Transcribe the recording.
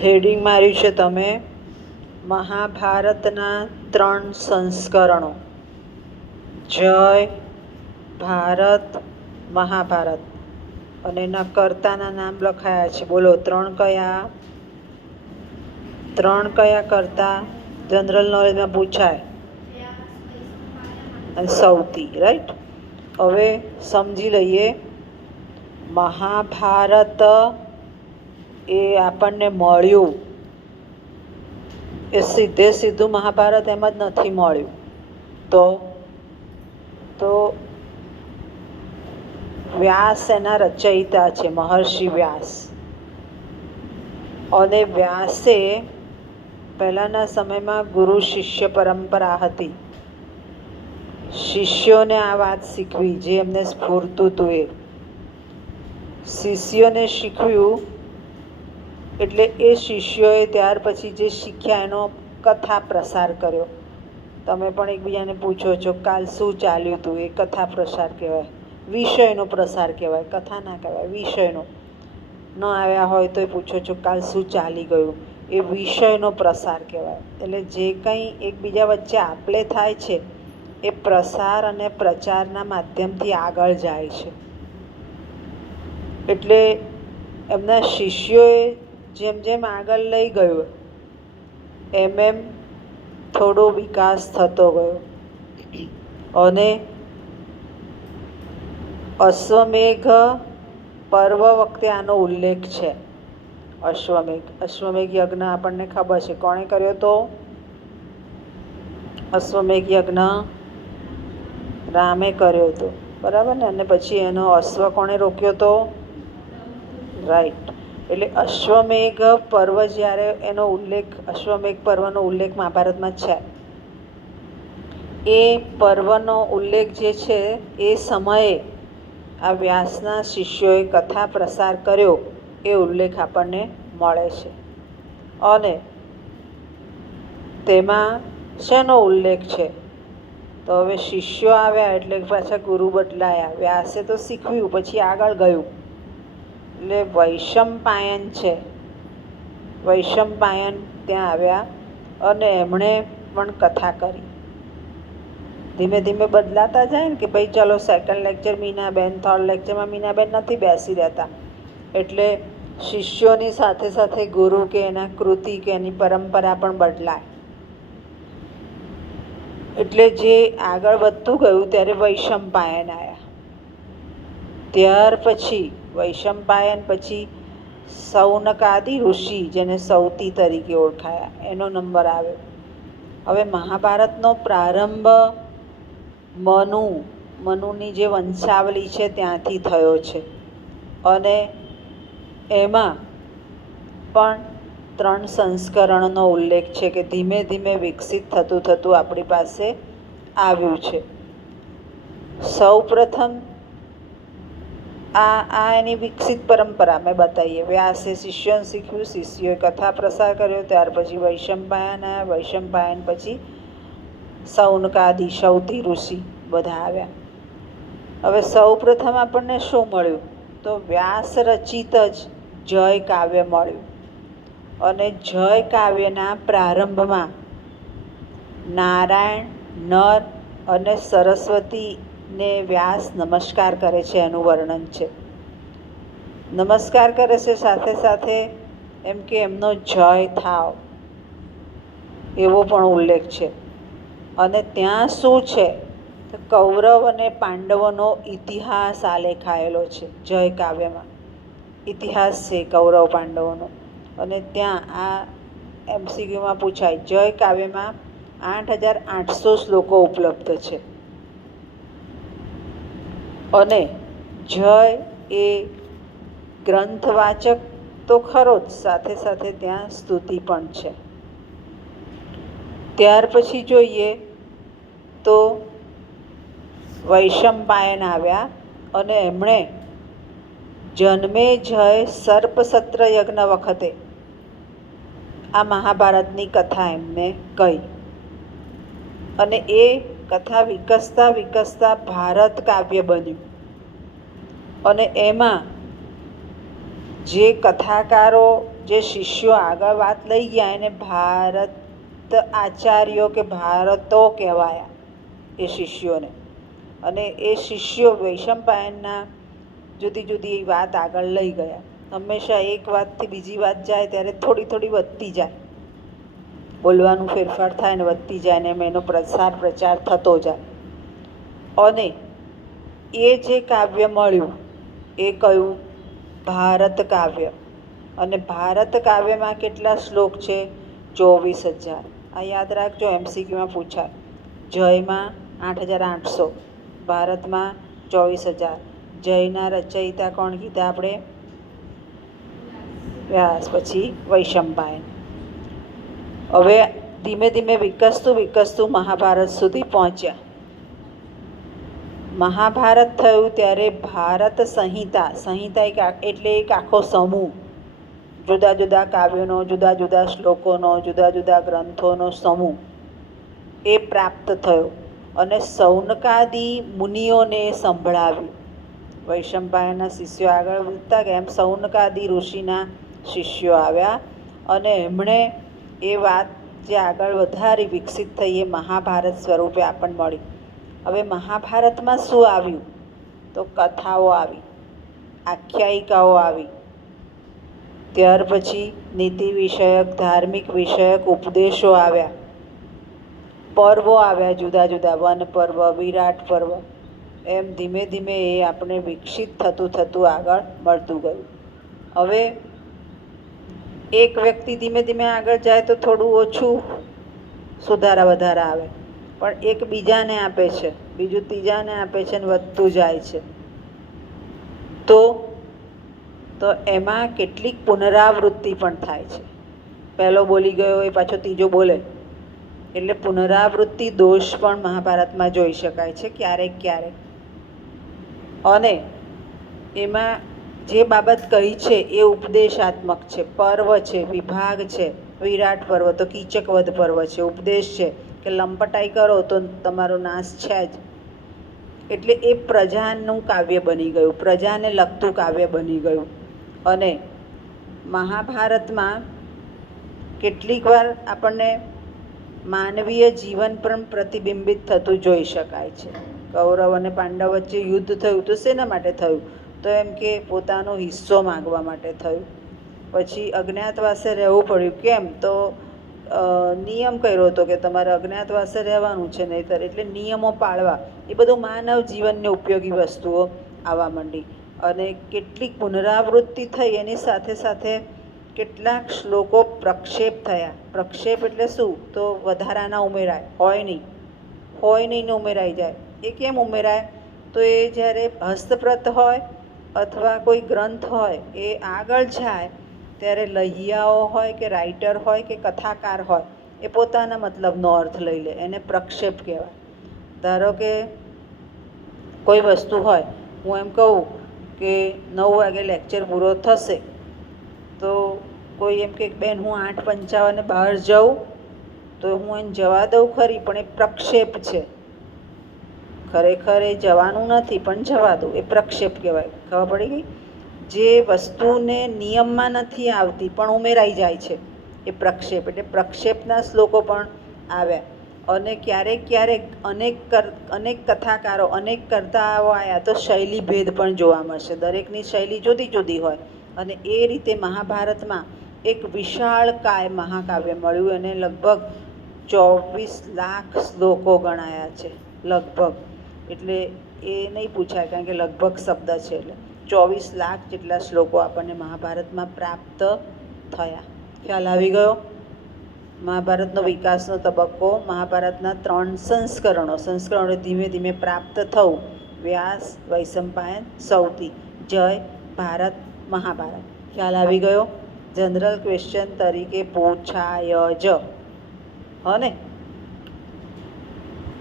Heading માર્યું છે તમે મહાભારતના 3 સંસ્કરણો, જય, ભારત, મહાભારત, અને એના કર્તાના નામ લખાયા છે. બોલો 3 કયા? 3 કયા કર્તા? જનરલ નોલેજમાં પૂછાય. અને સૌથી રાઈટ. હવે સમજી લઈએ. મહાભારત એ આપણને મળ્યું એ સીધું મહાભારત એમ જ નથી મળ્યું. તો વ્યાસ એના રચયિતા છે, મહર્ષિ વ્યાસ. અને વ્યાસે પહેલાંના સમયમાં ગુરુ શિષ્ય પરંપરા હતી. શિષ્યોને આ વાત શીખવી જે એમને સ્ફૂરતું હતું. એ શિષ્યોને શીખવ્યું એટલે એ શિષ્યોએ ત્યાર પછી જે શીખ્યા એનો કથા પ્રસાર કર્યો. તમે પણ એકબીજાને પૂછો છો કાલ શું ચાલ્યું હતું, એ કથા પ્રસાર કહેવાય. વિષયનો પ્રસાર કહેવાય, કથા ના કહેવાય. વિષયનો ન આવ્યા હોય તો એ પૂછો છો કાલ શું ચાલી ગયું, એ વિષયનો પ્રસાર કહેવાય. એટલે જે કંઈ એકબીજા વચ્ચે આપલે થાય છે એ પ્રસાર અને પ્રચારના માધ્યમથી આગળ જાય છે. એટલે એમના શિષ્યોએ જેમ જેમ આગળ લઈ ગયું એમ થોડો વિકાસ થતો ગયો. અને અશ્વમેઘ પર્વ વખતે આનો ઉલ્લેખ છે. અશ્વમેઘ યજ્ઞ આપણને ખબર છે કોણે કર્યો હતો. અશ્વમેઘ યજ્ઞ રામે કર્યો હતો, બરાબર ને. અને પછી એનો અશ્વ કોણે રોક્યો હતો? રાઈટ. એટલે અશ્વમેઘ પર્વ જ્યારે એનો ઉલ્લેખ, અશ્વમેઘ પર્વનો ઉલ્લેખ મહાભારતમાં છે. એ પર્વનો ઉલ્લેખ જે છે એ સમયે આ વ્યાસના શિષ્યોએ કથા પ્રસાર કર્યો એ ઉલ્લેખ આપણને મળે છે. અને તેમાં શેનો ઉલ્લેખ છે? તો હવે શિષ્યો આવ્યા એટલે પાછા ગુરુ બદલાયા. વ્યાસે તો શીખવ્યું, પછી આગળ ગયું. એટલે વૈશંપાયન છે. વૈશંપાયન ત્યાં આવ્યા અને એમણે પણ કથા કરી. ધીમે ધીમે બદલાતા જાય ને કે ભાઈ ચલો સેકન્ડ લેક્ચર મીનાબેન, થર્ડ લેક્ચરમાં મીનાબેન નથી બેસી રહેતા. એટલે શિષ્યોની સાથે સાથે ગુરુ કે એના કૃતિ કે એની પરંપરા પણ બદલાય. એટલે જે આગળ વધતું ગયું ત્યારે વૈશંપાયન આવ્યા. ત્યાર પછી વૈશંપાયન પછી સૌનકાદિ ઋષિ, જેને સૌતી તરીકે ઓળખાયા, એનો નંબર આવ્યો. હવે મહાભારતનો પ્રારંભ મનુની જે વંશાવલી છે ત્યાંથી થયો છે. અને એમાં પણ 3 સંસ્કરણનો ઉલ્લેખ છે કે ધીમે ધીમે વિકસિત થતું થતું આપણી પાસે આવ્યું છે. સૌ પ્રથમ આ એની વિકસિત પરંપરા મેં બતાવીએ. વ્યાસે શિષ્યોને શીખ્યું, શિષ્યોએ કથા પ્રસાર કર્યો. ત્યાર પછી વૈશંપાયન આવ્યા. વૈશંપાયન પછી સૌનકાદિ, સૌથી ઋષિ બધા આવ્યા. હવે સૌ પ્રથમ આપણને શું મળ્યું? તો વ્યાસ રચિત જ જય કાવ્ય મળ્યું. અને જય કાવ્યના પ્રારંભમાં નારાયણ, નર અને સરસ્વતીને વ્યાસ નમસ્કાર કરે છે એનું વર્ણન છે. નમસ્કાર કરે છે સાથે સાથે એમ કે એમનો જય થાવ એવો પણ ઉલ્લેખ છે. અને ત્યાં શું છે તો કૌરવ અને પાંડવોનો ઇતિહાસ આલેખાયેલો છે. જય કાવ્યમાં ઇતિહાસ છે કૌરવ પાંડવોનો. અને ત્યાં આ MCQમાં પૂછાય, જય કાવ્યમાં 8800 શ્લોકો ઉપલબ્ધ છે. અને જય એ ગ્રંથવાચક તો ખરો જ, સાથે સાથે ત્યાં સ્તુતિ પણ છે. ત્યાર પછી જોઈએ તો વૈશંપાયન આવ્યા અને એમણે જન્મે જય સર્પસત્ર યજ્ઞ વખતે આ મહાભારતની કથા એમને કહી. અને એ કથા વિકસતા વિકસતા ભારત કાવ્ય બન્યું. અને એમાં જે કથાકારો જે શિષ્યો આગળ વાત લઈ ગયા એને ભારત આચાર્યો કે ભારતો કહેવાયા એ શિષ્યોને. અને એ શિષ્યો વૈશંપાયનના જુદી જુદી વાત આગળ લઈ ગયા. હંમેશા એક વાતથી બીજી વાત જાય ત્યારે થોડી થોડી વધતી જાય, બોલવાનું ફેરફાર થાય ને વધતી જાય ને એનો પ્રચાર થતો જાય. અને એ જે કાવ્ય મળ્યું એ કયું? ભારત કાવ્ય. અને ભારત કાવ્યમાં કેટલા શ્લોક છે? 24,000. આ યાદ રાખજો, MCQમાં પૂછાય. જયમાં 8,800, ભારતમાં 24,000. જયના રચયિતા કોણ કીધા આપણે? વ્યાસ, પછી વૈશંપાયન. હવે ધીમે ધીમે વિકસતું મહાભારત સુધી પહોંચ્યા. મહાભારત થયું ત્યારે ભારત સંહિતા એટલે એક આખો સમૂહ, જુદા જુદા કાવ્યોનો, જુદા જુદા શ્લોકોનો, જુદા જુદા ગ્રંથોનો સમૂહ એ પ્રાપ્ત થયો અને સૌનકાદી મુનિઓને સંભળાવ્યું. વૈશંપાયનના શિષ્યો આગળ વધતા ગયા એમ સૌનકાદી ઋષિના શિષ્યો આવ્યા અને એમણે એ વાત જે આગળ વધારી વિકસિત થઈ એ મહાભારત સ્વરૂપે આપણને મળી. હવે મહાભારતમાં શું આવ્યું? તો કથાઓ આવી, આખ્યાયિકાઓ આવી, ત્યાર પછી નીતિ વિષયક, ધાર્મિક વિષયક ઉપદેશો આવ્યા, પર્વો આવ્યા જુદા જુદા, વન પર્વ, વિરાટ પર્વ. એમ ધીમે ધીમે એ આપણે વિકસિત થતું આગળ મળતું ગયું. હવે એક વ્યક્તિ ધીમે ધીમે આગળ જાય તો થોડું ઓછું સુધારા વધારા આવે, પણ એક બીજાને આપે છે, બીજું ત્રીજાને આપે છે, ને વધતું જાય છે. તો એમાં કેટલીક પુનરાવૃત્તિ પણ થાય છે. પહેલો બોલી ગયો એ પાછો ત્રીજો બોલે, એટલે પુનરાવૃત્તિ દોષ પણ મહાભારતમાં જોઈ શકાય છે ક્યારેક ક્યારેક. અને એમાં જે બાબત કહી છે એ ઉપદેશાત્મક છે, પર્વ છે, વિભાગ છે. વિરાટ પર્વ તો કીચકવધ પર્વ છે, ઉપદેશ છે કે લંપટાઈ કરો તો તમારો નાશ છે જ. એટલે એ પ્રજાનું કાવ્ય બની ગયું, પ્રજાને લગતું કાવ્ય બની ગયું. અને મહાભારતમાં કેટલીક વાર આપણને માનવીય જીવન પણ પ્રતિબિંબિત થતું જોઈ શકાય છે. કૌરવ અને પાંડવ વચ્ચે યુદ્ધ થયું તો શેના માટે થયું? તો એમ કે પોતાનો હિસ્સો માગવા માટે થયું. પછી અજ્ઞાતવાસે રહેવું પડ્યું. કેમ? તો નિયમ કર્યો હતો કે તમારે અજ્ઞાતવાસે રહેવાનું છે, નહીંતર એટલે નિયમો પાળવા. એ બધું માનવ જીવનને ઉપયોગી વસ્તુઓ આવવા માંડી. અને કેટલીક પુનરાવૃત્તિ થઈ, એની સાથે સાથે કેટલાક શ્લોકો પ્રક્ષેપ થયા. પ્રક્ષેપ એટલે શું? તો વધારાના ઉમેરાય, હોય નહીં ને ઉમેરાઈ જાય. એ કેમ ઉમેરાય? તો એ જ્યારે હસ્તપ્રત હોય અથવા કોઈ ગ્રંથ હોય એ આગળ જાય ત્યારે લહિયાઓ હોય કે રાઇટર હોય કે કથાકાર હોય એ પોતાના મતલબનો અર્થ લઈ લે, એને પ્રક્ષેપ કહેવાય. ધારો કે કોઈ વસ્તુ હોય, હું એમ કહું કે 9 વાગે લેક્ચર પૂરો થશે, તો કોઈ એમ કે બેન હું 8:55 બહાર જાઉં, તો હું એને જવા દઉં ખરી, પણ એ પ્રક્ષેપ છે. ખરેખર એ જવાનું નથી પણ જવા દઉં, એ પ્રક્ષેપ કહેવાય. ખબર પડી ગઈ? જે વસ્તુને નિયમમાં નથી આવતી પણ ઉમેરાઈ જાય છે એ પ્રક્ષેપ. એટલે પ્રક્ષેપના શ્લોકો પણ આવ્યા. અને ક્યારેક ક્યારેક અનેક કથાકારો, અનેક કર્તાઓ આવ્યા તો શૈલી ભેદ પણ જોવા મળશે. દરેકની શૈલી જુદી જુદી હોય. અને એ રીતે મહાભારતમાં એક વિશાળકાય મહાકાવ્ય મળ્યું. અને લગભગ 24 લાખ શ્લોકો ગણાયા છે. લગભગ એટલે એ નહીં પૂછાય, કારણ કે લગભગ શબ્દ છે. એટલે 24 લાખ જેટલા શ્લોકો આપણને મહાભારતમાં પ્રાપ્ત થયા. ખ્યાલ આવી ગયો? મહાભારતનો વિકાસનો તબક્કો, મહાભારતના 3 સંસ્કરણો ધીમે ધીમે પ્રાપ્ત થવું. વ્યાસ, વૈશંપાયન, સૌતી, જય, ભારત, મહાભારત. ખ્યાલ આવી ગયો? જનરલ ક્વેશ્ચન તરીકે પૂછાય જ, હો ને?